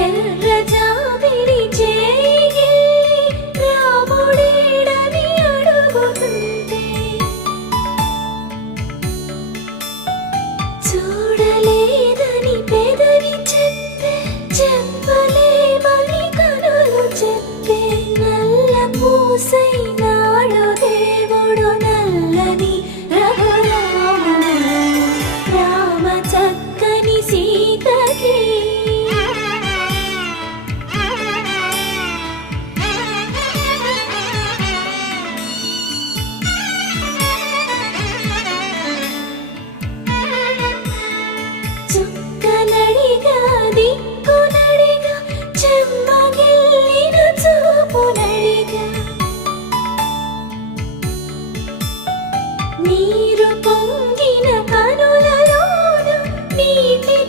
ఎర్ర జాబిలి చేయి రాముడేడని అడుగుతుంటే చూడలేదని పెదవి చెప్పే చెప్పలేమని కనులు చెప్పే నల్ల పూసైనాడు దేవుడు నల్లని రఘురాముడు రామ చక్కని సీతకి చుక్కలడిగా